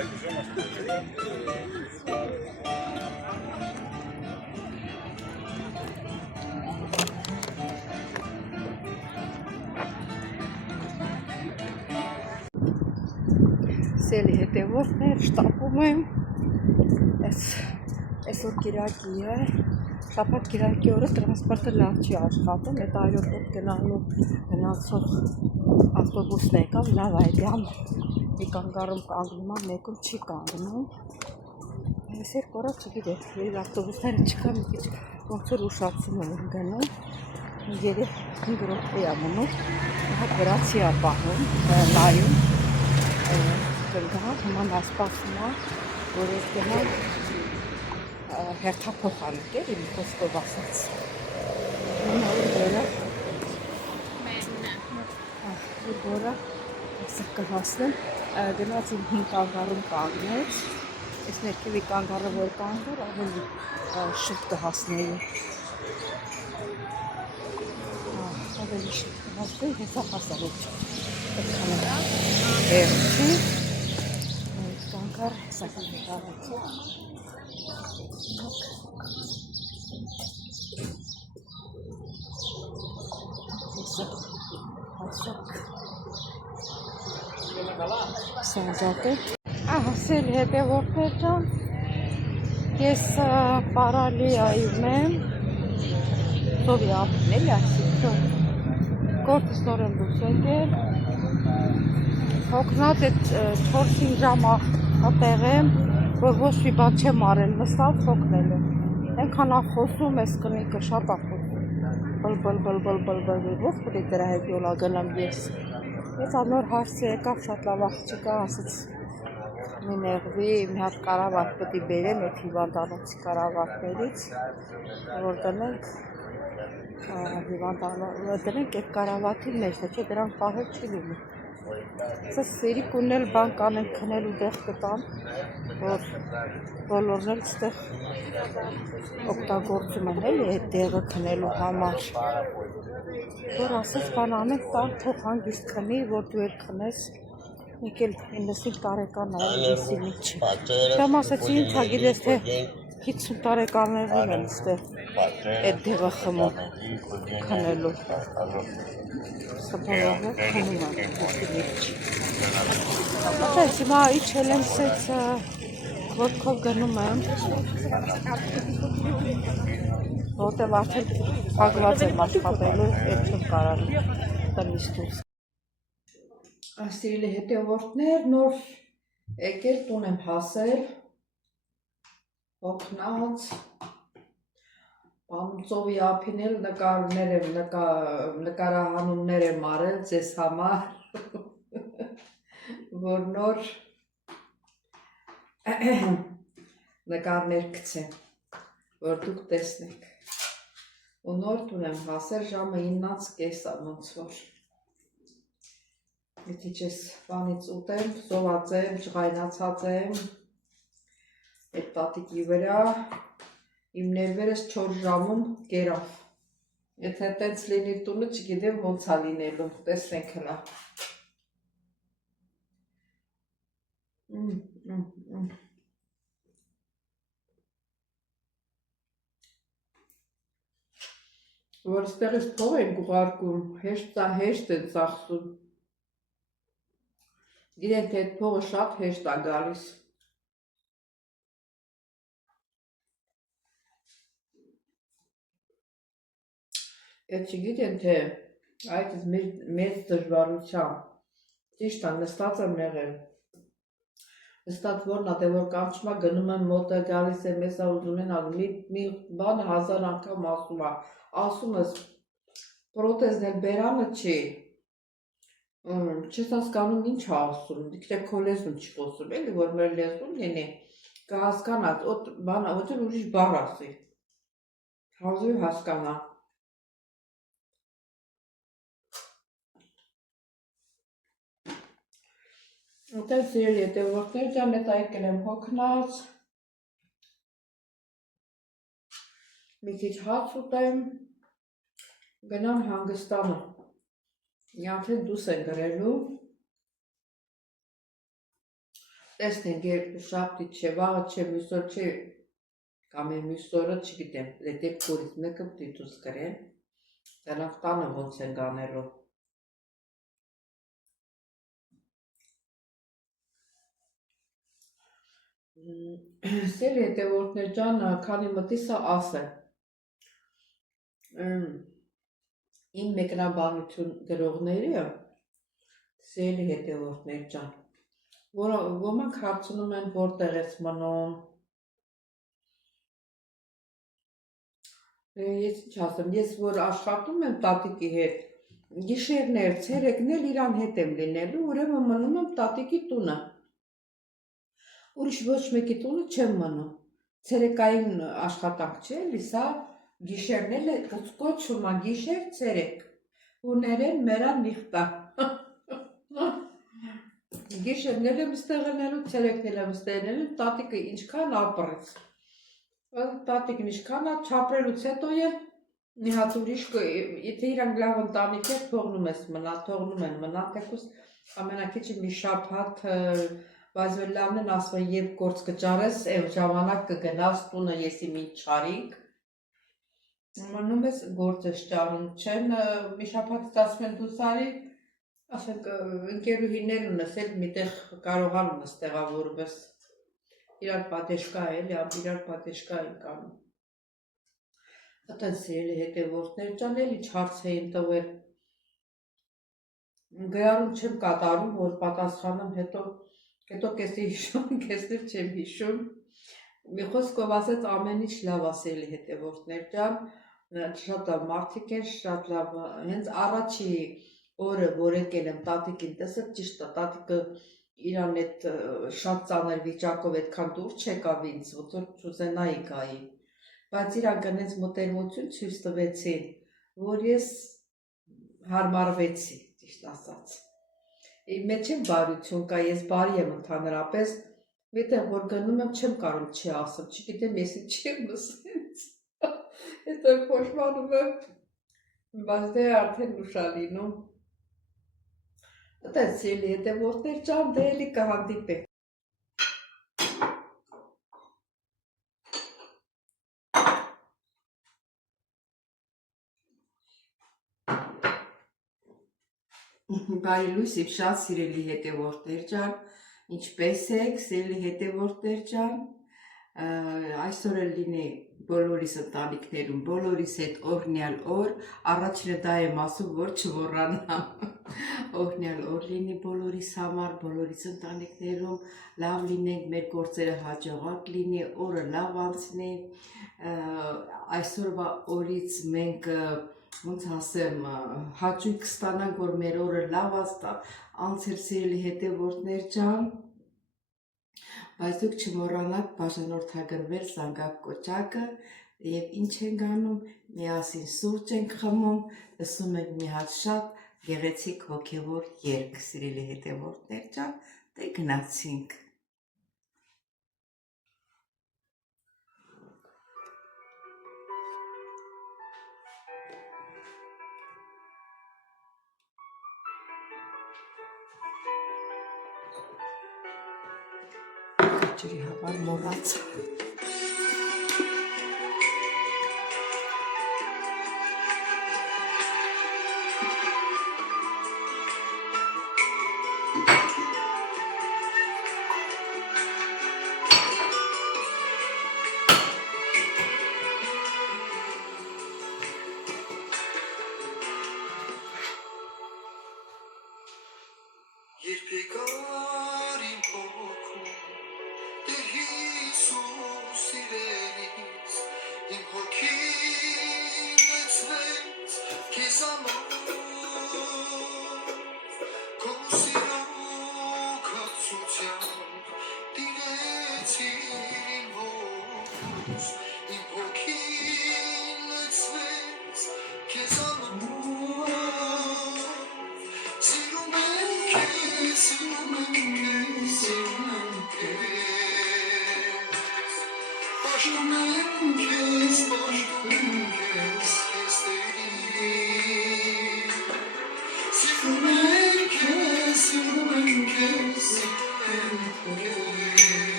Սելի հետևորդներ շտապում եմ, այսօր կիրակի է, շաբաթ կիրակի օրը տրանսպորտը լավ չի աշխատում, այդ այրոպորտ գնացող ավտոբուսն եկավ, լավ այդյամ մի կանգառում կանգնում եմ, մեկում չի կանգնում, ես երկ օրը չգիտեք, երբ ավտոբուսները չկա մի քիչ ոնց որ ուշացնում եմ գնում, 3-5 րոպե է մնում, հատ վրացի է պահում, նայում, կգա, հիմա նա սպասում է, որ ես գնամ հերթափոխ անեկեր, իմ խոսքով ասած։ Հիմա որը ասық կհասնեմ, գնաց իմ 5 կանգառում կանգնեց, ես ներքևի կանգառը որ կանգնոր, ավելի շուտ կհասնեի։ Ավելի շուտ կհասնեի, հեսա հասանոք չի։ Չի։ Կանգար հեսակի հետարացի։ Հասակ։ Սանջակը։ Ասել հետևորդներ ջան, ես պարալիայում եմ, ծովի ապն էլի ասիքյոն, գործս նոր եմ դուս եկել, հոգնած էտ 4-5 ժամ ատեղ եմ, որ ոչ մի բան չեմ արել, նստած հոգնել եմ, ենքան ախոսում ես կնիկը շատ ախոսում, բլ-բլ-բլ-բլ-բլ-բլ-բլ, ով պտի դրա հետ յոլա գնամ ես անոր հարցը եկավ շատ լավ աղջիկա, ասեց մի նեղվի, մի հատ կարավատ պտի բերեմ էտ հիվանդանոցի կարավատներից, որ դնենք դնենք էտ կարավատի մեջ, չէ դրանք պահել չի լինի Սա սերիկ ունել բան կանենք քնելու դեղ կտան, որ բոլորն էլ ստեղ օգտագործում են էլի այդ դեղը քնելու համար, որ ասես բան անենք տան թող հանգիստ քնի, որ դու էլ քնես, եկել 95 տարեկան այլիսի միջի, դամ ասեցի ինձ հագիրես թե 50 տարեկաններն են ստեղ այդ դեղը խմում քնելու Սպորովը քնում եմ Ատես հիմա իջել եմ սեց ոտքով գնում եմ որտև արդեն փակված եմ աշխատելու այդ չեմ կարան տնից դուրս Սիրելի հետևորդներ նոր եկել տուն եմ հասել հոգնած ծովի ափին էլ նկարահանումներ եմ արել ձեզ համար, որ նոր նկարներ գցեմ, որ դուք տեսնեք, ու նոր տուն եմ հասել ժամը 9:30 ոնց որ, մի քիչ ես բանից ուտեմ, սոված եմ, ջղայնացած եմ, այդ պատիկի վրա, Իմ ներվերս 4 ժամում կերավ, եթե տենց լինի տունը չգիտեմ ոնց է լինելու, տեսնենք հլա Որ ստեղից փող են ուղարկում, հեշտ են ծախսում, գիտեն թե այդ փողը շատ հեշտ է գալիս Այդ չգիտեն թե այդ մեծ դժվարությամբ, ճիշտ է նստած եմ եղել, նստած որն է, դե որ կանչմա գնում եմ մոտը գալիս եմ, ես ուզում են ալու, մի բանը 1000 անգամ ասում ես, պրոթեզն էլ բերանը չի, չես հասկանում ինչ է ասում, դիքտե քո լեզուն չի խոսում, էլի որ մեր լեզուն լինի, կհասկանաս, բանը, ոչ էլ ուրիշ բառ ասի, հազիվ հասկանա Ուտել սիրելի հետևորդներ ջան, էտա եկել եմ հոգնած, մի քիչ հաց ուտեմ, գնամ հանգստանում, արդեն դուս են գրելու, Տեսնենք շաբթի չէ, վաղը չէ, մյուս օր չէ, կամ մյուս օրը չգիտեմ, դեպի քորից մեկը պիտի դուրս գրեն, դրանք տանը ոնց են գանելու։ Սիրելի հետևորդներ ջան, քանի մտիսը ասե։ Իմ մեկնաբանություն գրողները, սիրելի հետևորդներ ջան, ոմանք հարցնում են որտեղ ես մնում։ Ես ինչ ասեմ, ես որ աշխատում եմ տատիկի հետ, գիշերներ, ցերեկներ իրան հետ եմ լինելու, ուրեմն մնում եմ տատիկի տունը։ Ուրիշ ոչ մեկի տունը չեմ մնում։ Ցերեկային աշխատանք չէ, լիսա գիշերնել է կոչում է գիշեր ցերեկ։ Ուներեն մերան նիխտա։ Գիշերնել եմ ստեղնելու, ցերեկնել եմ ստեղնելու, տատիկը ինչքան ապրեց։ Տատիկն ինչքան է չապրելուց հետո էլ մի հատ ուրիշ, եթե իրանք լավ ընտանիք է, թողնում են մնա, թեկուզ ամենակիչը մի շաբաթ, բայց որ լավն են ասում են, երբ գործ կճարես, այն ժամանակ կգնաս տունը ես իմ ինչ չարիք, մնում ես գործ ես ճարում, չեն մի շաբաթից ասում են դու սարի, ասենք ընկերուհիներ ունես, էլ միտեղ կարողան ունես տեղավորվես, իրար պատեշկա էլի, իրար պատեշկա են կանում։ Ատեն սիրելի հետևորդներ ջան, էլ ինչ հարց էին տվել։ Գրառում չեմ կատարում, որ պատասխանեմ, հետո կեսի հիշում, կեսներ չեմ հիշում։ Մի խոսքով ասած ամեն ինչ լավ է, սիրելի հետևորդներ ջան, շատ լավ մարդիկ են, շատ լավ, հենց առաջի օրը, որ եկել եմ տատիկին տեսել, ճիշտ է, տատիկը իրան այդ շատ ծանր վիճակով այդքան դուր չեկավ ինձ, ոնց որ չուզենայի գայի, բայց իրանք այնպես մտերմություն ցույց տվեցին, որ ես հարմարվեցի, ճիշտ ասած։ Իմ մեջ եմ բարություն կա, ես բարի եմ ընդհանրապես, միտեղ որ գնում եմ չեմ կարող չի ասեմ, չգիտեմ ես ինչ եմ մսենց, հետո փոշմանում եմ, բայց դե արդեն ուշ ա լինում։ Դա սիրելի հետևորդներ ջան, դե էլի կհանդիպենք։ Բարի լույս իմ շատ սիրելի հետևորդներ ջան, ինչպես եք, սիրելի հետևորդներ ջան, այսօր էլ լինի բոլորիս ընտանիքներում, բոլորիս հետ օրհնյալ օր, առաջինը դա եմ ասում, որ չմոռանամ, օրհնյալ օր լինի բոլորիս համար, բոլորիս ընտանիքներում, լավ լինենք, մեր գործերը հաջողակ լինի, օրը լավ անցնի, այսօրվա օրից մենք ոնց ասեմ, հաճույք կստանանք, որ մեր օրը լավ անցել սիրելի հետևորդներ ջան, բայց դուք չմոռանաք բաժանորդագրվել զանգակ կոճակը եւ ինչ ենք անում, միասին սուրճ ենք խմում, լսում ենք մի հատ շատ գեղեցիկ հոգեվոր երգ, սիրելի հետևորդներ ջան, դե գնացինք։ Ջրի համար մոռացա։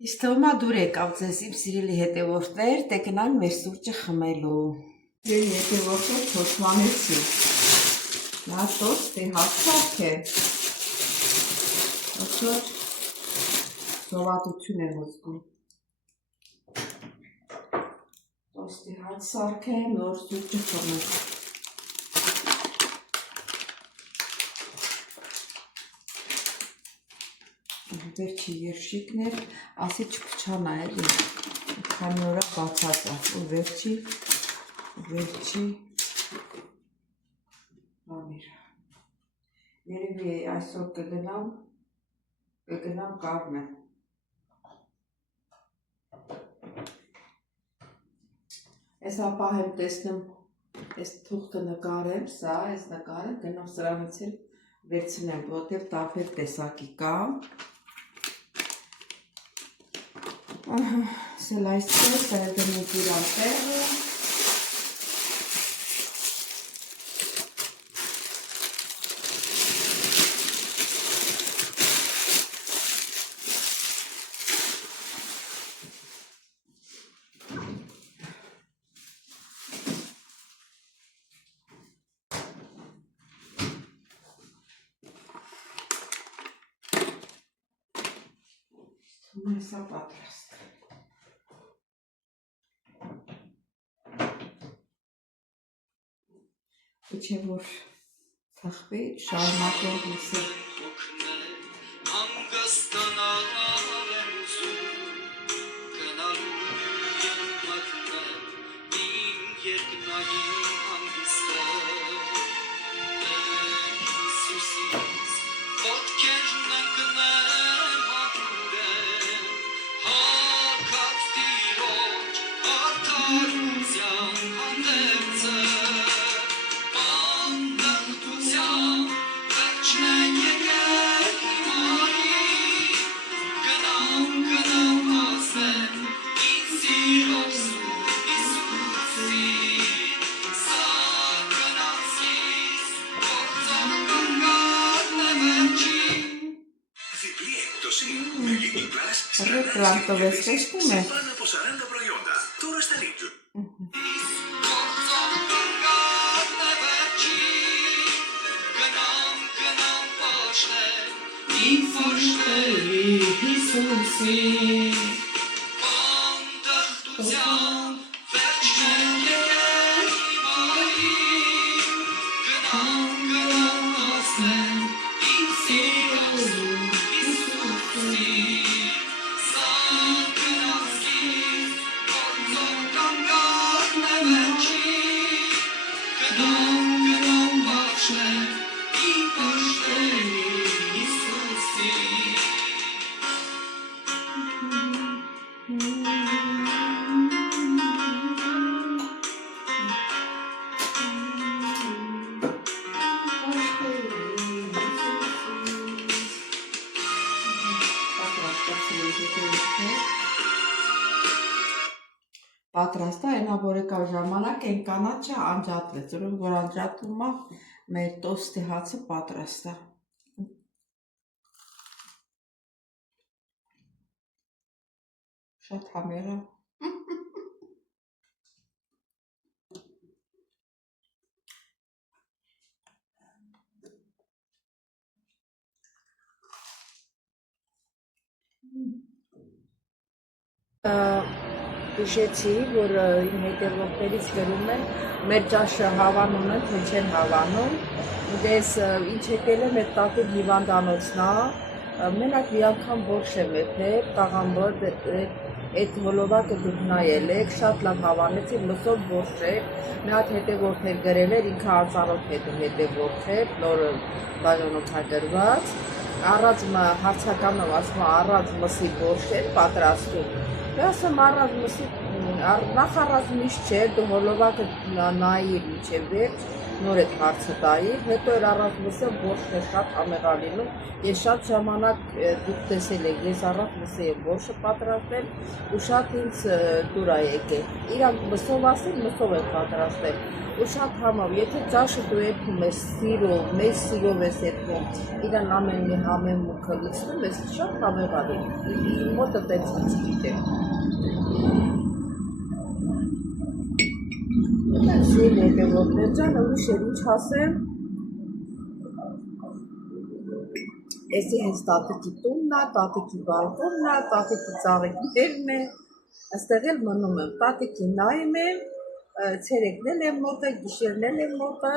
Իսկ թվում է դուր եկավ ձեզ իմ սիրելի հետևորդներ, դե գնանք մեր սուրճը խմելու։ Եվ հետևորդներ թոշմանեցի։ Նա տոստի հացակ է։ Ոսոր զովատություն եմ ուզգում։ Տոստի հացակ է, նոր սուրճը խմենք։ վերջի երշիկն էր, ասի չփչանա էլի, քանի օրա բացած է, ու վերջի բաներ։ Երևի այսօր կգնամ կառնեմ։ Այս ապահեմ տեսնեմ, այս թուղթը նկարեմ, սա, այս նկարը, գնամ սրանից էլ վերցնեմ, որտեղ տարբեր տեսակի կա։ Սել այսպես, դնում իրան տեղը։ Սա պատրաստ։ Չէ որ թախվի շարունակող լսել։ Ռեկլամտովեցնում է։ Պատրաստ է, այնա որ եկավ ժամանակ են կանաչը անջատվեց, որ անջատվում է, մեր տոստի հացը պատրաստ է։ Շատ համեղ է։ Հիշեցի, որ իմ հետևորդներից գրում են, մեր ճաշը հավանում են, թե չեն հավանում, դες ինչ եկել եմ այդ տատիկ հիվանդանոցն է, մենակ մի անգամ բորշ եմ եթել, տաղամբոր այդ հոլովակը դուք նայել եք, շատ լավ հավանեցի, մսով բորշ էր, մի հատ հետևորդ էր գրել էր, ինքը անծանոթ հետևորդ էր, նոր բաժանորդագրված, առած հարցականը ասում առած մսի բորշ էր պատրաստում։ Ասեմ առած մսի, նախ առած միշտ չէ, դու հոլովակը նայիր մինչև վերջ, նոր այդ հարցը տայիր, հետո էր առած մսը բորշն է շատ ամեղալինում, ես շատ ժամանակ դուք տեսել եք, ես առած մսի եմ բորշը պատրաստել ու շատ ինձ դուր է եկել, իրանք մսով ասել, մսով եմ պատրաստել ու շատ համավ, եթե ճաշը դու եփում ես սիրով, մեծ սիրով ես եփում, իրան ամեն մի համեմուքը լցնում ես, շատ համեղալի, իմ մոտը տենց ինձ գիտեմ։ Սիրել հետևորդներ ջան, ուրիշ էր ինչ ասեմ, էսի հենց տատիկի տունն է, տատիկի բալկոնն է, տատիկի ծաղիկներն է, այստեղ էլ մնում եմ, տատիկի նայում եմ, ցերեկն եմ մոտը, գիշերն եմ մոտը,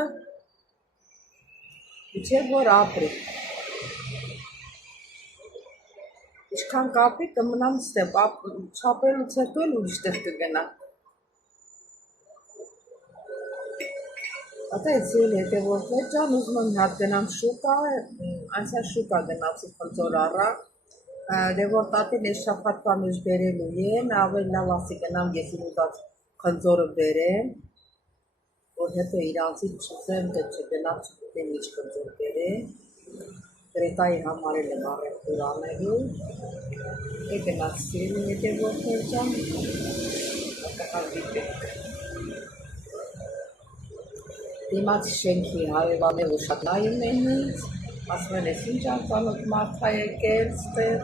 չէ որ ապրի։ Ինչքան կապի կմնամ ստեպ, չապելուց հետո էլ ուրիշ տեղ կգնա։ Ատեցիլ հետևորդներ ջան, ուզում եմ հատ գնամ շուկա, անցյալ շուկա գնացի խնձոր առա, դե որ տատին այս շաբաթվա մեջ բերելու են, ավելի լավ ասի գնամ ես իմ ուտած խնձորը բերեմ, որ հետո իրանցից չուզեմ, դե չգնամ չգիտեմ ինչ խնձոր բերեմ, Գրետայի համար էլ եմ առևտուր անելու, է գնացի հետևորդներ ջան, կհանդիպենք։ Դիմաց շենքի հարևանները շատ նայում են ինձ, ասում են ես ինչ անծանոթ մարդ ա եկել ստեղ,